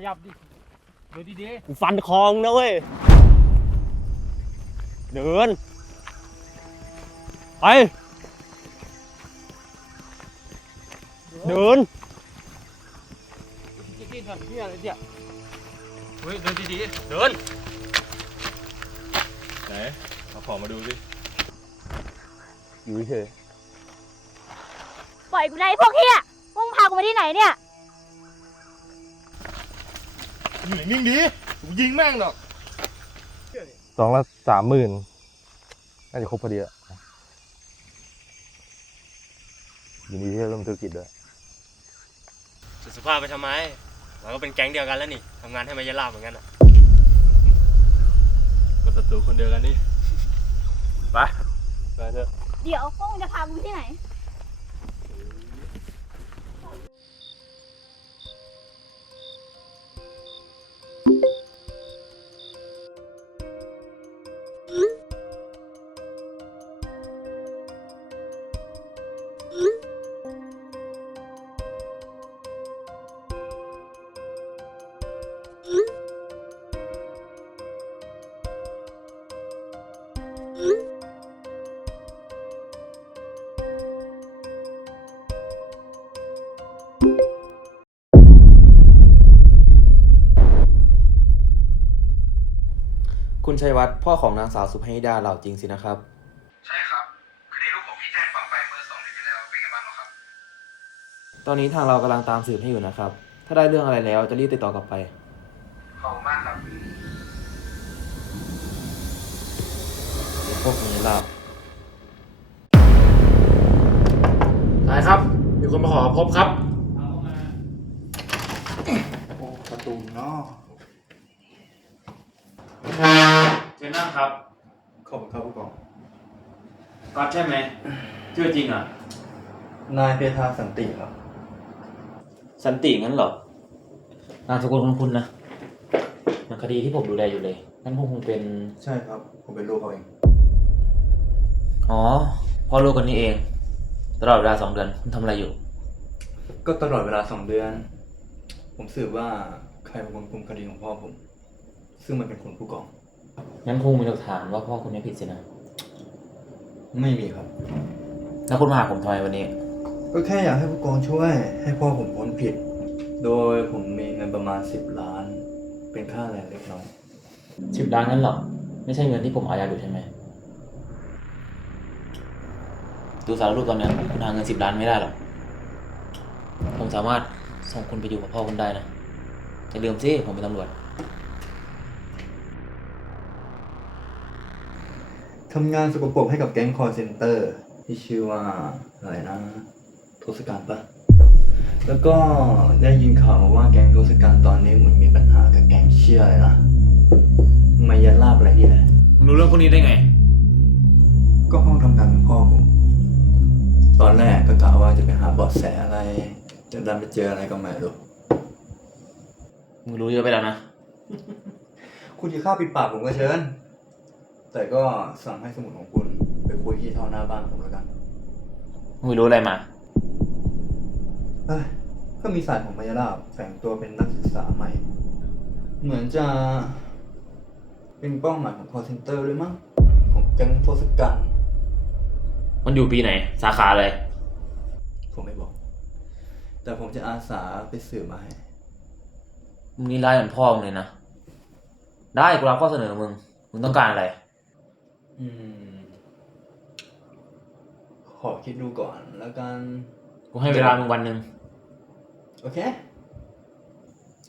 ยอย่าขยับดิเดี๋ยวดีกูฟันคองนะเว้ย เดิน ไป ๆเดินจะกินทันเพี้ยอะไรเนี่ยเฮ้ยเดินดีเดินไหนเอาของมาดูสิอยู่เฉยปล่อยกูนะไอ้พวกเฮียมึงพากูมาที่ไหนเนี่ย อยู่นิ่งๆดีกูยิงแม่งหรอกสองละสามหมื่นน่าจะครบพอดีอะยินดีที่ได้ร่วมธุรกิจด้วย สุดสุภาพไปทำไม เราก็เป็นแก๊งเดียวกันแล้วนี่ทำงานให้มายาลาบเหมือนกันอะ ก็ศัตรูคนเดียวกันนี่ ไป ไปเถอะ เดี๋ยวพวกมึงจะพากูไปที่ไหน ชัยวัฒน์พ่อของนางสาวสุภนิดาเหล่าจริงสินะครับ ใช่ครับคดีลูกผมที่แจ้งความไปเมื่อสองเดือนที่แล้วเป็นไงบ้างครับ ตอนนี้ทางเรากำลังตามสืบให้อยู่นะครับ ถ้าได้เรื่องอะไรแล้วจะรีบติดต่อกลับไป ขอบคุณมากครับพวกนี้ลาบนายครับ มีคนมาขอพบครับ ก๊อตใช่ไหมชื่อจริงอะ นายเพทาสันติครับ สันติงั้นเหรอนามสกุลของคุณนะมันคดีที่ผมดูแลอยู่เลยนั่นคงคงเป็น ใช่ครับ ผมเป็นลูกเขาเอง อ๋อพ่อลูกกันนี่เอง ตลอดเวลาสองเดือนคุณทำอะไรอยู่ ก็ตลอดเวลาสองเดือน ผมสืบว่าใครเป็นคนคุมคดีของพ่อผม ซึ่งมันเป็นคนผู้กอง งั้นคงมีหลักฐานว่าพ่อคุณไม่ผิดสินะ ไม่มีครับ แล้วคุณมาหาผมทำไมวันนี้ ก็แค่อยากให้ผู้กองช่วย ให้พ่อผมพ้นผิด โดยผมมีเงินประมาณสิบล้าน เป็นค่าแรงเล็กน้อยสิบล้านนั้นเหรอ ไม่ใช่เงินที่ผมอายัดอยู่ใช่ไหม ดูสารรูปตอนเนี้ยคุณหาเงินสิบล้านไม่ได้หรอก ผมสามารถส่งคุณไปอยู่กับพ่อคุณได้นะอย่าลืมสิผมเป็นตำรวจ ทำงานสกปรกให้กับแก๊งคอร์เซนเตอร์ที่ชื่อว่าอะไรนะทศกัณฐ์ปะแล้วก็ได้ยินข่าวมาว่าแก๊งทศกัณฐ์ตอนนี้เหมือนมีปัญหากับแก๊งเชื่ออะไรนะมายาลาบอะไรนี่แหละมึงรู้เรื่องพวกนี้ได้ไง ก็ห้องทำงานของพ่อผมตอนแรกก็กะว่าจะไปหาเบาะแสอะไร จะดันไปเจออะไรก็ไม่รู้มึงรู้เยอะไปแล้วนะ คุณจะเข้าปิดปากผมก็เชิญ แต่ก็สั่งให้สมุดของคุณ ไปคุยที่ท่อหน้าบ้านผมแล้วกันมึงรู้อะไรมา เอ้ยก็มีสายของมายาลาบแฝงตัวเป็นนักศึกษาใหม่ เหมือนจะ เป็นเป้าหมายของ call center ด้วยมั้งของแก๊งโทศกัณฐ์มันอยู่ปีไหน สาขาอะไร ผมไม่บอก แต่ผมจะอาสาไปสืบมาให้ มึงนี่ร้ายเหมือนพ่อมึงเลยนะ ได้กูรับข้อเสนอมึง มึงต้องการอะไร อืม ขอคิดดูก่อนแล้วกัน กูให้เวลามึงวันหนึ่งโอเค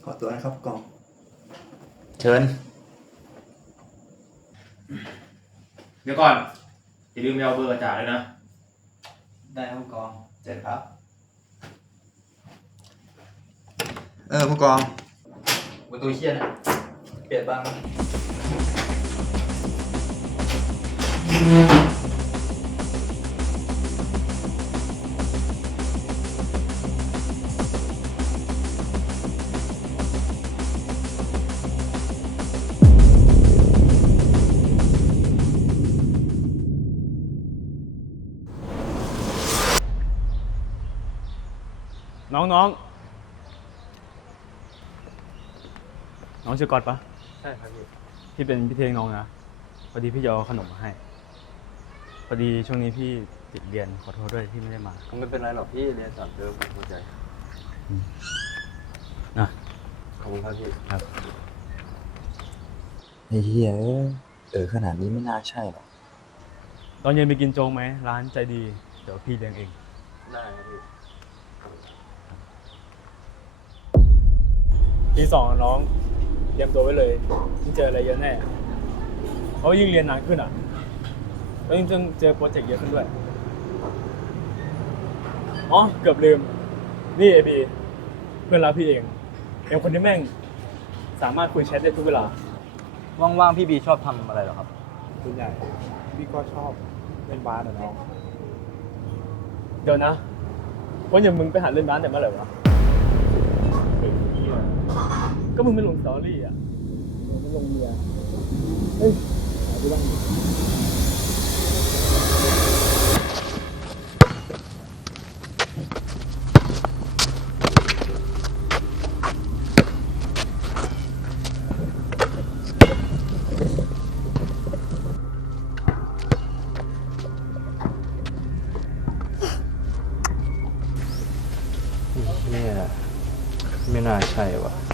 ขอตัวนะครับกอง เชิญ เดี๋ยวก่อนอย่าลืมไปเอาเบอร์กระจาดด้วยนะ ได้ครับกองเจ็ดครับ เออผู้กองประตูเชียเนี่ยเปลี่ยนบ้างนะ น้องน้อง น้องชื่อก๊อตปะใช่ครับพี่ พี่เป็นพี่เทงน้องนะพอดีพี่จะเอาขนมมาให้พ อดีช่วงนี้พี่ติดเรียนขอโทษด้วยที่ไม่ได้มาไม่เป็นไรหรอกพี่เรียนสอนเดิมผมเข้าใจอะขอบคุณครับพี่ไอ้เหี้ยเออขนาดนี้ไม่น่าใช่หรอกตอนเย็นไปกินโจ๊กไหมร้านใจดีเดี๋ยวพี่เลี้ยงเอง ได้ครับพี่ปีสองอะน้องเตรียมตัวไว้เลยที่เจออะไรเยอะแน่เพราะยิ่งเรียนนานขึ้นอะ แล้วยิ่งต้องเจอโปรเจกต์เยอะขึ้นด้วย อ๋อ เกือบลืม นี่เอบีเพื่อนรักพี่เองเอ็มคนที่แม่ง สามารถคุยแชทได้ทุกเวลาว่างๆพี่บีชอบทำอะไรเหรอครับ ส่วนใหญ่พี่ก็ชอบเล่นบาสอะน้องเดี๋ยวนะคนอย่างมึงไปหาเล่นบาสแต่เมื่อไหร่วะไอ้เหี้ยก็มึงไม่ลงสตอรี่อะมึงไม่ลงเมียเฮ้ยหาดูบ้าง ไม่น่า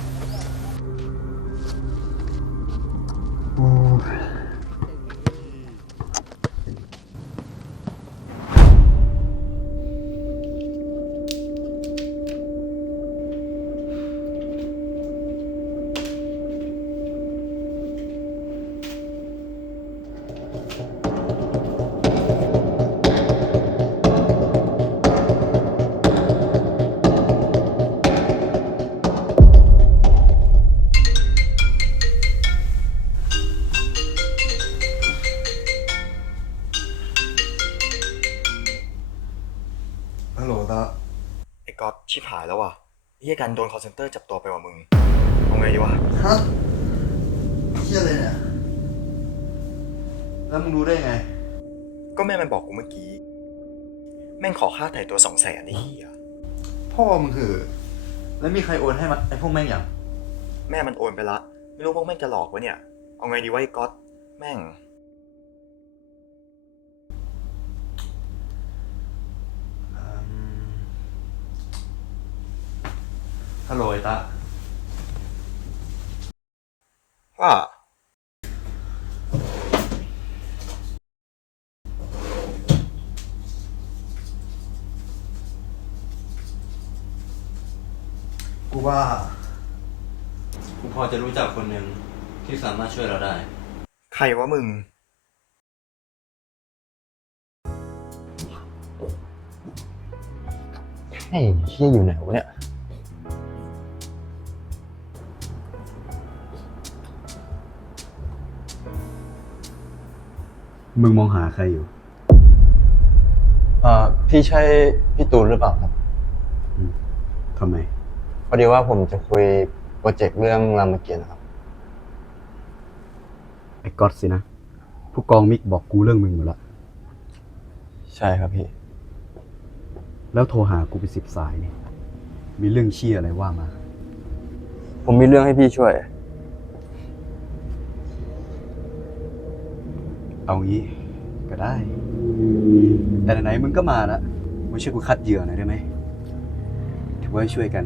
โหลตาไอ้ก๊อตชิบหายแล้วว่ะเฮียกันโดนคอเซนเตอร์จับตัวไปว่ะมึงเอาไงดีวะ ฮะเชี่ยเลยเนี่ย แล้วมึงรู้ได้ไง ก็แม่มันบอกกูเมื่อกี้ แม่งขอค่าไถ่ตัวสองแสนไอ้เหี้ยพ่อมึงคือ แล้วมีใครโอนให้มันไอ้พวกแม่งอย่าง แม่มันโอนไปละ ไม่รู้พวกแม่งจะหลอกวะเนี่ย เอาไงดีวะไอ้ก๊อตแม่ง ฮัลโหลไอ้ตาว่ากูว่า กูพอจะรู้จักคนหนึ่งที่สามารถช่วยเราได้ ใครวะมึง ไอ้เชี่ยอยู่ไหนวะเนี่ย มึงมองหาใครอยู่ เอ่อพี่ใช่พี่ตูนหรือเปล่าครับ ทำไม พอดีว่าผมจะคุยโปรเจกต์เรื่องรามเกียรติ์นะครับ ไอ้ก๊อตสินะ ผู้กองมิกบอกกูเรื่องมึงหมดละ ใช่ครับพี่ แล้วโทรหากูไปสิบสายนี่มีเรื่องเชี่ยอะไรว่ามา ผมมีเรื่องให้พี่ช่วย เอางี้ก็ได้ แต่ไหนๆมึงก็มาแล้วมาช่วยกูคัดเหยื่อหน่อยได้ไหมถือว่าช่วยกัน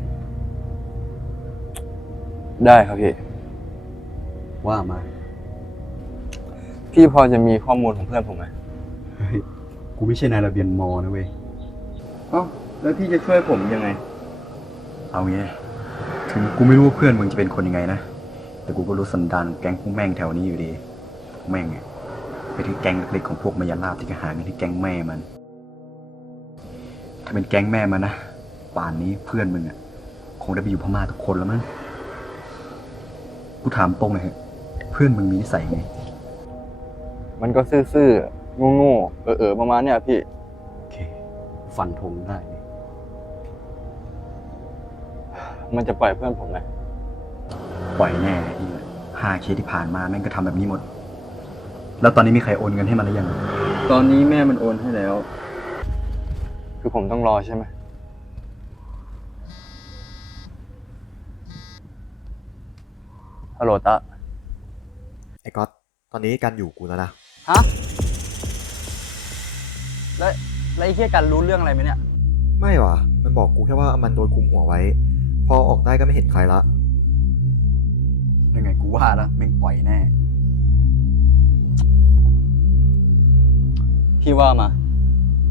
ได้ครับพี่ ว่ามา พี่พอจะมีข้อมูลของเพื่อนผมไหมเฮ้ยกูไม่ใช่นายระเบียนมอนะเว้ย อ๋อแล้วพี่จะช่วยผมยังไง เอางี้ ถึงกูไม่รู้ว่าเพื่อนมึงจะเป็นคนยังไงนะ แต่กูก็รู้สันดานแก๊งพวกแม่งแถวนี้อยู่ดีพวกแม่งไง ไปที่แก๊งเล็กๆของพวกมายาลาบที่กระหาเงินที่แก๊งแม่มัน ถ้าเป็นแก๊งแม่มันนะ ป่านนี้เพื่อนมึงอะ คงได้ไปอยู่พม่าทุกคนแล้วมั้ง กูถามตรงหน่อยเถอะเพื่อนมึงมีนิสัยไง มันก็ซื่อๆโง่ๆเออๆประมาณเนี้ยพี่ โอเค ฟันธงได้มันจะปล่อยเพื่อนผมไหม ปล่อยแน่ที่ห้าเคสที่ผ่านมาแม่งก็ทำแบบนี้หมด แล้วตอนนี้มีใครโอนเงินให้มันหรือยัง ตอนนี้แม่มันโอนให้แล้ว คือผมต้องรอใช่ไหม ฮัลโหลตะ ไอ้ก๊อตตอนนี้การอยู่กูแล้วนะ ฮะ แล้วแล้วไอ้เคียกันรู้เรื่องอะไรไหมเนี่ย ไม่ว่ะมันบอกกูแค่ว่ามันโดนคุมหัวไว้ พอออกได้ก็ไม่เห็นใครละ ยังไงกูว่าแล้วแม่งปล่อยแน่ พี่ว่ามา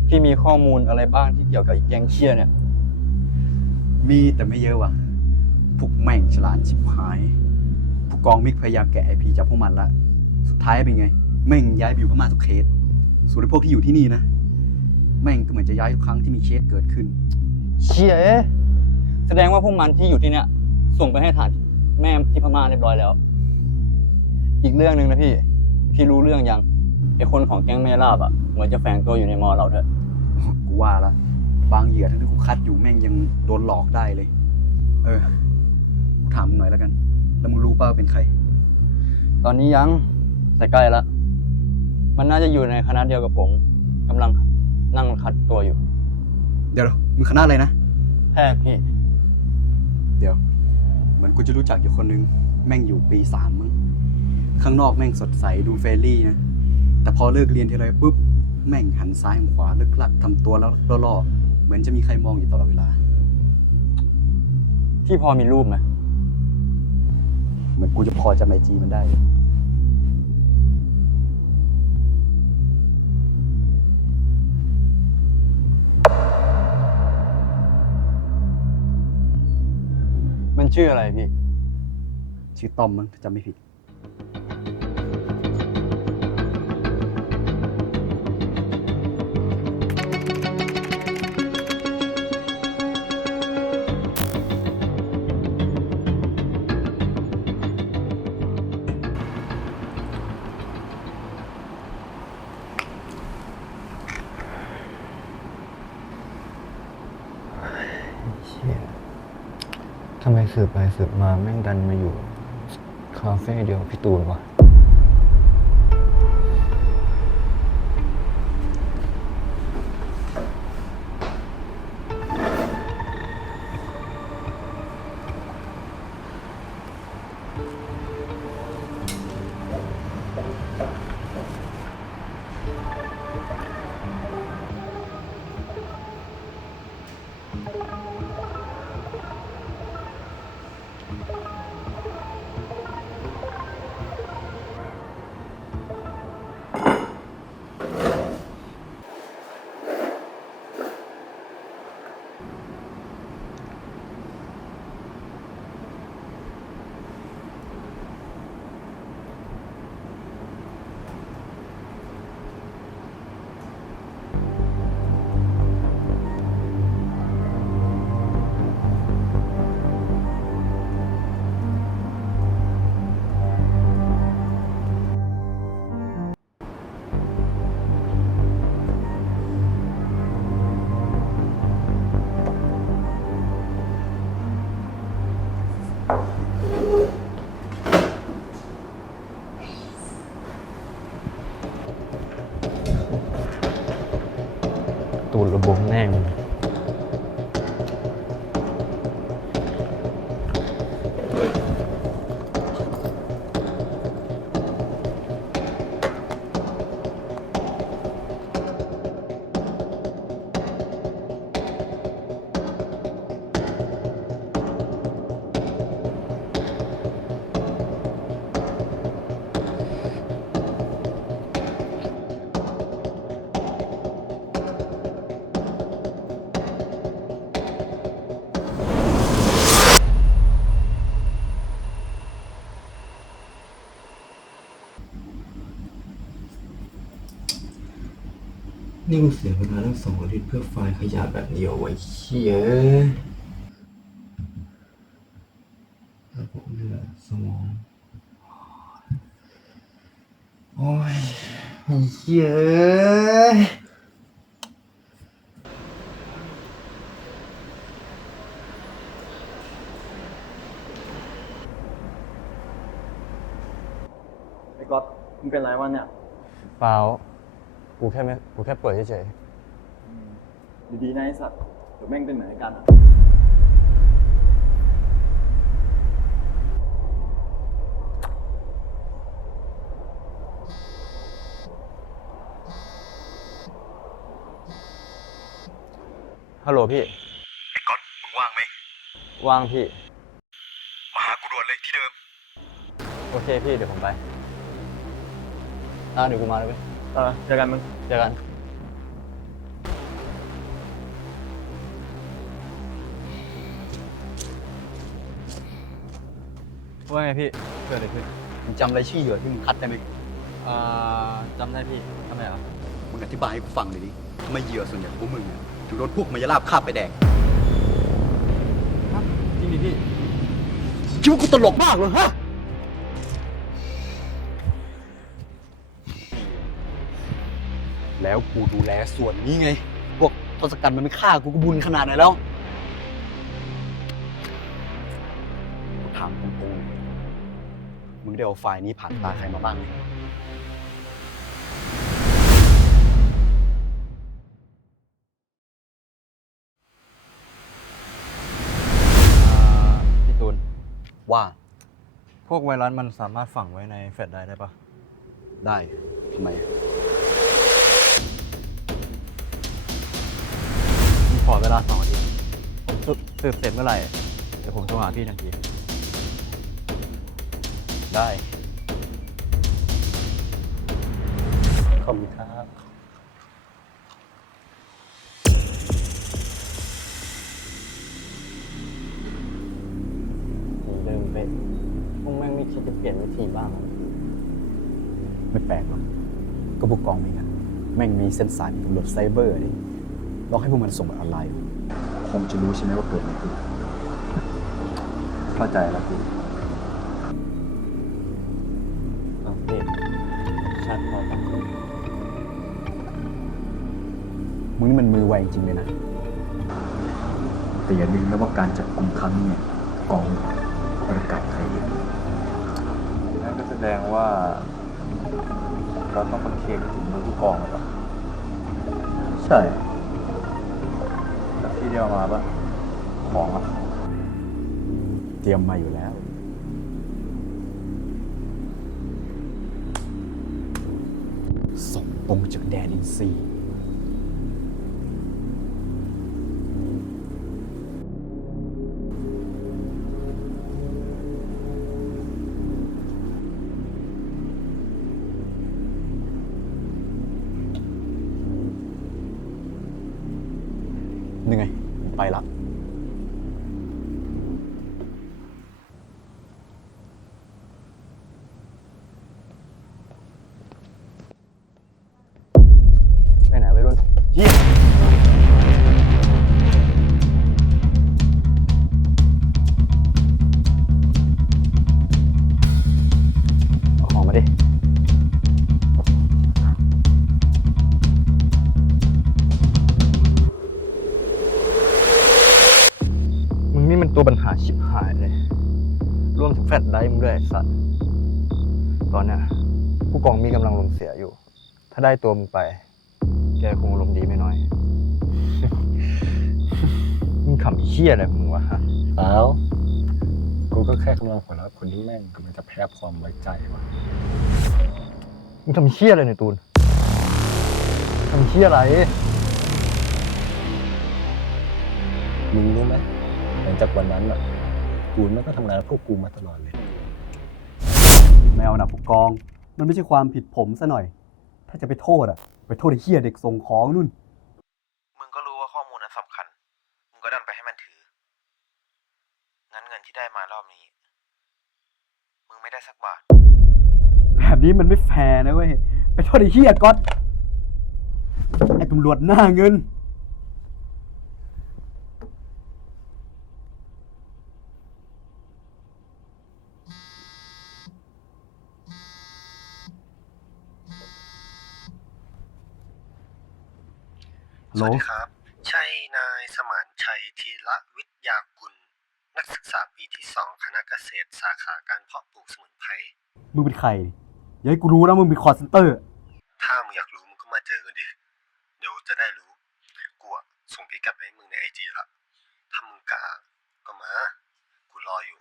พี่มีข้อมูลอะไรบ้างที่เกี่ยวกับไอ้แก๊งเชียเนี่ย มีแต่ไม่เยอะว่ะพวกแม่งฉลาดชิบหาย ผู้กองมิกพยายามแกะไอพีจับพวกมันละ สุดท้ายเป็นไง แม่งย้ายไปอยู่พม่าทุกเคส ส่วนไอ้พวกที่อยู่ที่นี่นะ แม่งก็เหมือนจะย้ายทุกครั้งที่มีเคสเกิดขึ้น เชียเอ๊ะแสดงว่าพวกมันที่อยู่ที่เนี่ยส่งไปให้ฐานแม่ที่พม่าเรียบร้อยแล้ว อีกเรื่องหนึ่งนะพี่ พี่รู้เรื่องยังไอคนของแก๊งเมลาบอะเห มือนจะแฝงตัวอยู่ในมอเราเถอะ กูว่าละ บางเหยื่อทั้งที่กูคัดอยู่แม่งยังโดนหลอกได้เลย เออ กูถามมึงหน่อยแล้วกัน แล้วมึงรู้ป่าวาเป็นใคร ตอนนี้ยัง แต่ใกล้ละ มันน่าจะอยู่ในคณะเดียวกับผมกำลังนั่งคัดตัวอยู่ เดี๋ยวมึงคณะอะไรนะ แพทย์พี่ เดี๋ยว เหมือนกูจะรู้จักอยู่คนนึง แม่งอยู่ปีสามมึง ข้างนอกแม่งสดใสดูเฟรนลี่นะ แต่พอเลิกเรียนทีไรปุ๊บ แม่งหันซ้ายหันขวาเลิกลักทำตัวแล้วล่อๆเหมือนจะมีใครมองอยู่ตลอดเวลา พี่พอมีรูปไหมเหมือนกูจะพอจำไอจีมันได้มันชื่ออะไรพี่ ชื่อต้อมมั้งถ้าจำไม่ผิด สืบมาแม่งดันมาอยู่ คาเฟ่เดียวพี่ตูนวะ นี่กูเสียเวลาตั้งสองอาทิตย์เพื่อไฟล์ขยะแบบเดียวไว้เชี่ยระบบเลือดสมอง โอ้ยเย้ยไอ้ก๊อตมึงเป็นไรวะเนี่ย เปล่า กูแค่ไม่กูแค่ป่วยเฉยดีๆนะไอ้สัตว์เดี๋ยวแม่งเป็นเหมือนกันอะๆฮัลโหลพี่ ไอ้ก๊อตมึงว่างไหมว่างพี่ มาหากูด่วนเลยที่เดิม โอเคพี่เดี๋ยวผมไปอ่าเดี๋ยวกูมาเลยเว้ย เออเจอกันมึงเจอกัน ว่าไงพี่เกิดอะไรขึ้นมึงจำรายชื่อเหยื่อที่มึงคัดได้ไหมอ่าจำได้พี่ทำไมอะมึงอธิบายให้กูฟังเลยดิทำไมเหยื่อส่วนใหญ่ของพวกมึงเนี่ยถึงโดนพวกมายาลาบคาบไปแดกจริงดิพี่ คิดว่ากูตลกมากเลยฮะ แล้วกูดูแลส่วนนี้ไง พวกทศกัณฐ์มันไม่ฆ่ากูก็บุญขนาดไหนแล้วกูถามตรงๆเลยมึงได้เอาไฟล์นี้ผ่านตาใครมาบ้างไหมพี่ตูน ว่าพวกไวรัสมันสามารถฝังไว้ในแฟลชได้ได้ปะได้ทำไม อเวลาสองอาทิตย์ผมสืบสืบเสร็จเมื่อไหร่ เดี๋ยวผมโทรหาพี่ทันที ได้ ขอบคุณครับเหมือนเดิมเป๊ะพวกแม่งไม่คิดจะเปลี่ยนวิธีบ้างเหรอไม่แปลกหรอกก็พวกกองมีกันแม่งมีเส้นสายเป็นตำรวจไซเบอร์นี่ ลองให้พวกมันส่งแบบออนไลน์ดูคงจะรู้ใช่ไหมว่าเกิดอะไรขึ้นเข้าใจแล้วพี่อะพี่ชัดพอปะมึงนี่มันมือไวจริงเลยนะ แต่อย่าลืมนะว่าการจับกลุ่มครั้งนี้เนี่ยกองประกาศใครเองนั่นก็แสดงว่า เราต้องมาเคลียร์ถึงมือผู้กองแล้วใช่ ที่เดียวมาปะของอะเตรียมมาอยู่แล้ว ส่งตรงจากแดนอินซีย์ ไง มถึงแฟลชไดรฟ์มึงด้วยไอ้สัตว์ตอนเนี้ยผู้กองมีกำลังลมณ์เสียอยู่ ถ้าได้ตัวมึงไป แกคงอารมณ์ดีไม่น้อย มึงขำเฮี้ยอะไรของมึงวะฮะเปล่ากูก็แค่กำลังหัวเราะคนที่แม่งกำลังจะแพ้ความไว้ใจว่ะมึงทำเฮี้ยอะไรเนี่ยตูนทำเฮี้ยอะไร มึงรู้ไหมหลังจากวันนั้นอะกูแม่งก็ทำงานกับพวกกูมาตลอดเลย ไม่เอานะผู้กอง มันไม่ใช่ความผิดผมซะหน่อย ถ้าจะไปโทษอะไปโทษไอ้เฮียเด็กส่งของนู่น มึงก็รู้ว่าข้อมูลนั้นสำคัญ มึงก็ดันไปให้มันถือ งั้นเงินที่ได้มารอบนี้ มึงไม่ได้สักบาท แบบนี้มันไม่แฟร์นะเว้ย ไปโทษไอ้เฮียก๊อตไอ้ตำรวจหน้าเงิน สวัสดีครับ ใช่นายสมานชัยธีระวิทยากุล นักศึกษาปีที่สองคณะเกษตรสาขาการเพาะปลูกสมุนไพร มึงเป็นใครอย่าให้กูรู้นะมึงเป็นคอร์เซนเตอร์ ถ้ามึงอยากรู้มึงก็มาเจอกันดิ เดี๋ยวจะได้รู้ กูอะส่งพิกัดไปให้มึงในไอจีละ ถ้ามึงกล้าก็มา กูรออยู่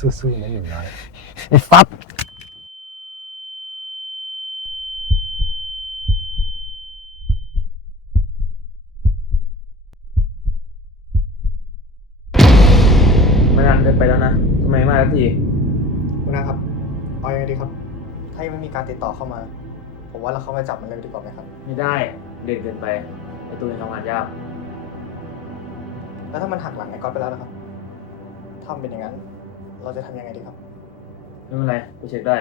สู้ๆนะหนูน้อยไอ้ฟับมานานเกินไปแล้วนะทำไมมาสักทีคุณนะครับ เอายังไงดีครับ ถ้ายังไม่มีการติดต่อเข้ามา ผมว่าเราเข้ามาจับมันเลยดีกว่าไหมครับ ไม่ได้เด็กเกินไปไอตัวยังทำงานยาก แล้วถ้ามันหักหลังไอ้ก๊อตไปแล้วนะครับ ถ้ามันเป็นอย่างนั้น เราจะทำยังไงดีครับ ไม่เป็นไรกูเช็คได้